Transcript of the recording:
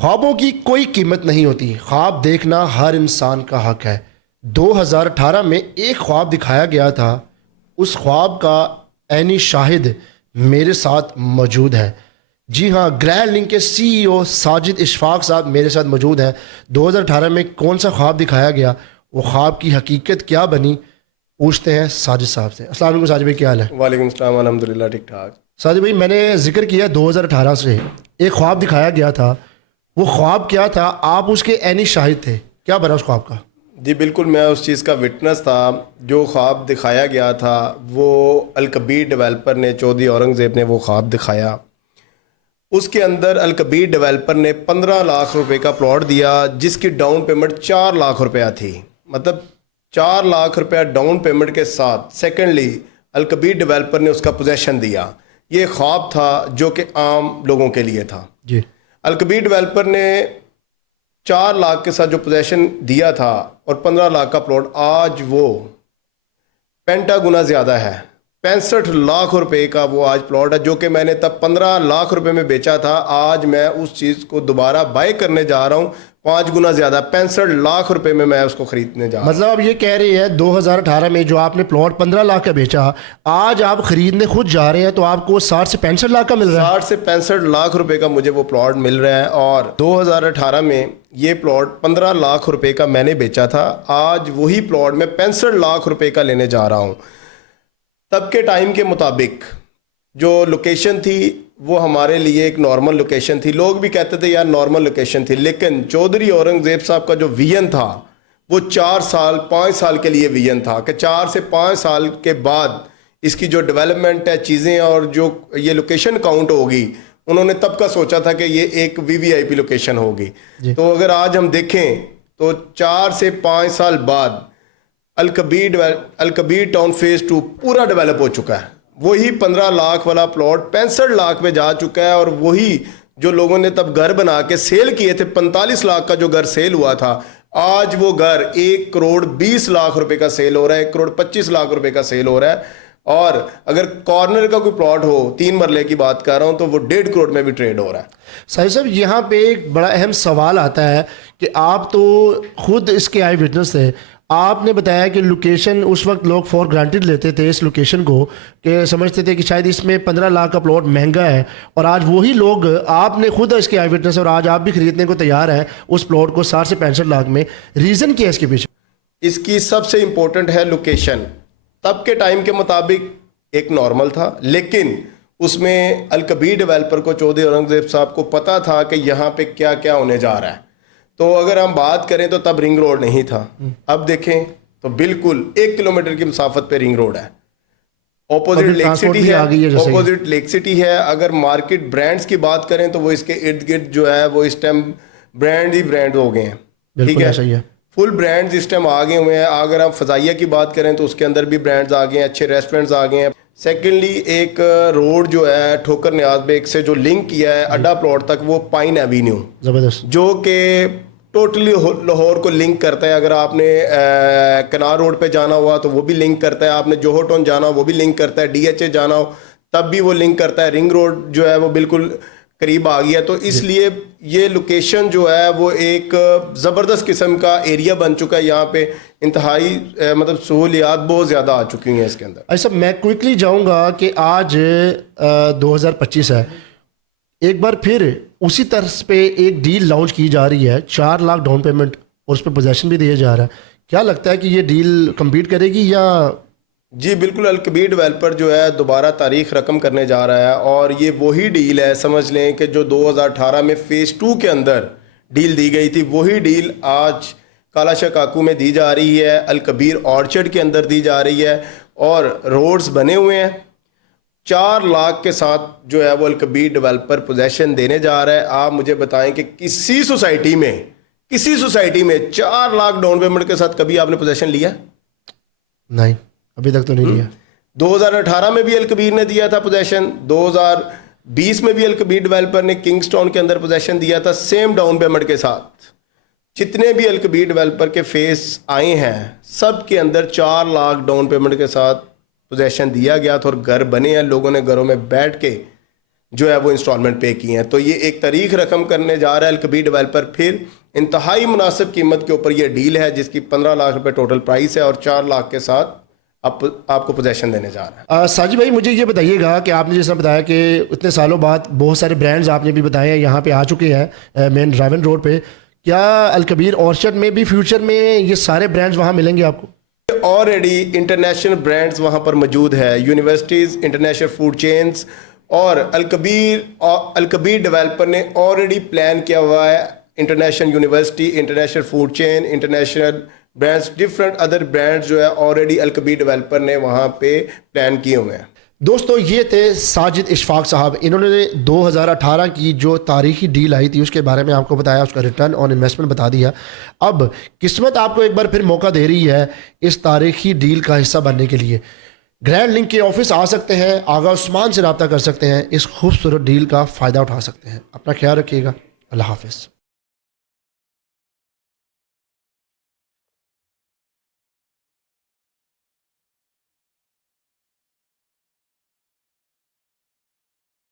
خوابوں کی کوئی قیمت نہیں ہوتی، خواب دیکھنا ہر انسان کا حق ہے۔ 2018 میں ایک خواب دکھایا گیا تھا، اس خواب کا عینی شاہد میرے ساتھ موجود ہے۔ جی ہاں، گرینڈ لنک کے CEO ساجد اشفاق صاحب میرے ساتھ موجود ہیں۔ 2018 میں کون سا خواب دکھایا گیا، وہ خواب کی حقیقت کیا بنی، پوچھتے ہیں ساجد صاحب سے۔ السلام علیکم ساجد بھائی، کیا حال ہے؟ وعلیکم السلام، الحمدللہ ٹھیک ٹھاک۔ ساجد بھائی، میں نے ذکر کیا 2018 سے ایک خواب دکھایا گیا تھا، وہ خواب کیا تھا؟ آپ اس کے عینی شاہد تھے، کیا بنا اس خواب کا؟ جی بالکل، میں اس چیز کا وٹنس تھا۔ جو خواب دکھایا گیا تھا وہ الکبیر ڈیولپر نے، چودھری اورنگزیب نے وہ خواب دکھایا۔ اس کے اندر الکبیر ڈیولپر نے 15 لاکھ روپے کا پلاٹ دیا، جس کی ڈاؤن پیمنٹ 4 لاکھ روپیہ تھی۔ مطلب 4 لاکھ روپیہ ڈاؤن پیمنٹ کے ساتھ سیکنڈلی الکبیر ڈیولپر نے اس کا پوزیشن دیا۔ یہ خواب تھا جو کہ عام لوگوں کے لیے تھا۔ جی، الکبیر ڈیولپر نے 4 لاکھ کے ساتھ جو پوزیشن دیا تھا اور 15 لاکھ کا پلاٹ، آج وہ پینٹا گنا زیادہ ہے۔ 65 لاکھ روپے کا وہ آج پلاٹ ہے، جو کہ میں نے تب 15 لاکھ روپے میں بیچا تھا۔ آج میں اس چیز کو دوبارہ بائی کرنے جا رہا ہوں 5 گنا زیادہ، 65 لاکھ روپے میں اس کو خریدنے جا رہا ہوں۔ مطلب آپ یہ کہہ رہے ہیں 2018 میں جو آپ نے پلاٹ 15 لاکھ کا بیچا، آج آپ خریدنے خود جا رہے ہیں تو آپ کو 60 سے 65 لاکھ کا مل رہا ہے؟ 60 سے 65 لاکھ روپے کا مجھے وہ پلاٹ مل رہا ہے، اور 2018 میں یہ پلاٹ 15 لاکھ روپے کا میں نے بیچا تھا۔ آج وہی پلاٹ میں 65 لاکھ روپے کا لینے جا رہا ہوں۔ تب کے ٹائم کے مطابق جو لوکیشن تھی وہ ہمارے لیے ایک نارمل لوکیشن تھی۔ لوگ بھی کہتے تھے یار نارمل لوکیشن تھی، لیکن چودھری اورنگزیب صاحب کا جو ویژن تھا وہ 4 سال 5 سال کے لیے ویژن تھا کہ 4 سے 5 سال کے بعد اس کی جو ڈیولپمنٹ ہے، چیزیں اور جو یہ لوکیشن کاؤنٹ ہوگی، انہوں نے تب کا سوچا تھا کہ یہ ایک VIP لوکیشن ہوگی۔ تو اگر آج ہم دیکھیں تو 4 سے 5 سال بعد الکبیر ٹاؤن فیز 2 پورا ڈیولپ ہو چکا ہے۔ وہی 15 لاکھ والا پلاٹ 65 لاکھ میں جا چکا ہے، اور وہی جو لوگوں نے تب گھر بنا کے سیل کیے تھے، 45 لاکھ کا جو گھر سیل ہوا تھا، آج وہ گھر 1 کروڑ 20 لاکھ روپے کا سیل ہو رہا ہے، 1 کروڑ 25 لاکھ روپے کا سیل ہو رہا ہے۔ اور اگر کارنر کا کوئی پلاٹ ہو، 3 مرلے کی بات کر رہا ہوں، تو وہ 1.5 کروڑ میں بھی ٹریڈ ہو رہا ہے۔ ساجد صاحب، یہاں پہ ایک بڑا اہم سوال آتا ہے کہ آپ تو خود اس کے آئی وٹنس تھے، آپ نے بتایا کہ لوکیشن اس وقت لوگ فور گرانٹیڈ لیتے تھے اس لوکیشن کو، کہ سمجھتے تھے کہ شاید اس میں 15 لاکھ کا پلاٹ مہنگا ہے، اور آج وہی لوگ، آپ نے خود اس کے آئی وٹنس اور آج آپ بھی خریدنے کو تیار ہیں اس پلاٹ کو 60 سے 65 لاکھ میں۔ ریزن کیا ہے اس کے پیچھے؟ اس کی سب سے امپورٹنٹ ہے لوکیشن۔ تب کے ٹائم کے مطابق ایک نارمل تھا، لیکن اس میں الکبیر ڈیولپر کو، چودھری اورنگزیب صاحب کو پتہ تھا کہ یہاں پہ کیا کیا ہونے جا رہا ہے۔ تو اگر ہم بات کریں تو تب رنگ روڈ نہیں تھا، اب دیکھیں تو بالکل 1 کلومیٹر کی مسافت پہ رنگ روڈ ہے، اپوزٹ لیک سٹی ہے، اپوزٹ لیک سٹی ہے۔ اگر مارکیٹ برانڈز کی بات کریں تو وہ اس کے ارد گرد جو ہے وہ اس ٹائم برانڈ ہی برانڈ ہو گئے ہیں، ٹھیک ہے، فل برانڈز اس ٹائم آگے ہوئے ہیں۔ اگر آپ فضائیہ کی بات کریں تو اس کے اندر بھی برانڈز آ گئے ہیں، اچھے ریسٹورنٹس آ گئے ہیں۔ سیکنڈلی ایک روڈ جو ہے ٹھوکر نیاز بیگ سے جو لنک کیا ہے اڈا پلاٹ تک، وہ پائن ایوینیو، زبردست، جو کہ ٹوٹلی لاہور کو لنک کرتا ہے۔ اگر آپ نے کنار روڈ پہ جانا ہوا تو وہ بھی لنک کرتا ہے، آپ نے جوہر ٹاؤن جانا ہو وہ بھی لنک کرتا ہے، DHA جانا ہو تب بھی وہ لنک کرتا ہے۔ رنگ روڈ جو ہے وہ بالکل قریب آ گیا، تو اس لیے یہ لوکیشن جو ہے وہ ایک زبردست قسم کا ایریا بن چکا ہے۔ یہاں پہ انتہائی مطلب سہولیات بہت زیادہ آ چکی ہیں اس کے اندر۔ ایسا میں کوئکلی جاؤں گا کہ آج 2025 ہے، ایک بار پھر اسی طرز پہ ایک ڈیل لانچ کی جا رہی ہے، 4 لاکھ ڈاؤن پیمنٹ اور اس پہ پوزیشن بھی دیا جا رہا ہے۔ کیا لگتا ہے کہ یہ ڈیل کمپیٹ کرے گی یا؟ جی بالکل، الکبیر ڈیولپر جو ہے دوبارہ تاریخ رقم کرنے جا رہا ہے، اور یہ وہی ڈیل ہے، سمجھ لیں کہ جو 2018 میں فیز 2 کے اندر ڈیل دی گئی تھی، وہی ڈیل آج کالا شاہ کاکو میں دی جا رہی ہے، الکبیر آرچرڈ کے اندر دی جا رہی ہے، اور روڈز بنے ہوئے ہیں۔ 4 لاکھ کے ساتھ جو ہے وہ الکبیر ڈیولپر پوزیشن دینے جا رہا ہے۔ آپ مجھے بتائیں کہ کسی سوسائٹی میں 4 لاکھ ڈاؤن پیمنٹ کے ساتھ کبھی آپ نے پوزیشن لیا؟ نہیں، ابھی تک تو نہیں لیا۔ 2018 میں بھی الکبیر نے دیا تھا پوزیشن، 2020 میں بھی الکبیر ڈیولپر نے کنگز ٹاؤن کے اندر پوزیشن دیا تھا سیم ڈاؤن پیمنٹ کے ساتھ۔ جتنے بھی الکبیر ڈیولپر کے فیس آئے ہیں سب کے اندر 4 لاکھ ڈاؤن پیمنٹ کے ساتھ پوزیشن دیا گیا تھا، اور گھر بنے ہیں، لوگوں نے گھروں میں بیٹھ کے جو ہے وہ انسٹالمنٹ پے کی ہیں. تو یہ ایک تاریخ رقم کرنے جا رہا ہے الکبیر ڈیولپر. پھر انتہائی مناسب قیمت کے اوپر یہ ڈیل ہے جس کی 15 لاکھ روپے ٹوٹل پرائس ہے اور 4 لاکھ کے ساتھ آپ کو پوزیشن دینے جا رہا ہے. ساجد بھائی مجھے یہ بتائیے گا کہ آپ نے جیسا بتایا کہ اتنے سالوں بعد بہت سارے برانڈز آپ نے بھی بتائے ہیں یہاں پہ آ چکے ہیں مین ڈرائیون روڈ پہ. کیا الکبیر اورچرڈ میں بھی فیوچر میں یہ سارے برانڈز وہاں ملیں گے آپ کو؟ آلریڈی انٹرنیشنل برانڈز وہاں پر موجود ہے, یونیورسٹیز, انٹرنیشنل فوڈ چینز, اور الکبیر ڈیولپر نے آلریڈی پلان کیا ہوا ہے international university, international food chain, international brands, different other brands جو ہے آلریڈی الکبیر ڈیولپر نے وہاں پہ پلان کیے ہوئے ہیں. دوستو یہ تھے ساجد اشفاق صاحب. انہوں نے 2018 کی جو تاریخی ڈیل آئی تھی اس کے بارے میں آپ کو بتایا, اس کا ریٹرن آن انویسٹمنٹ بتا دیا. اب قسمت آپ کو ایک بار پھر موقع دے رہی ہے اس تاریخی ڈیل کا حصہ بننے کے لیے. گرینڈ لنک کے آفس آ سکتے ہیں, آغا عثمان سے رابطہ کر سکتے ہیں, اس خوبصورت ڈیل کا فائدہ اٹھا سکتے ہیں. اپنا خیال رکھیے گا. اللہ حافظ.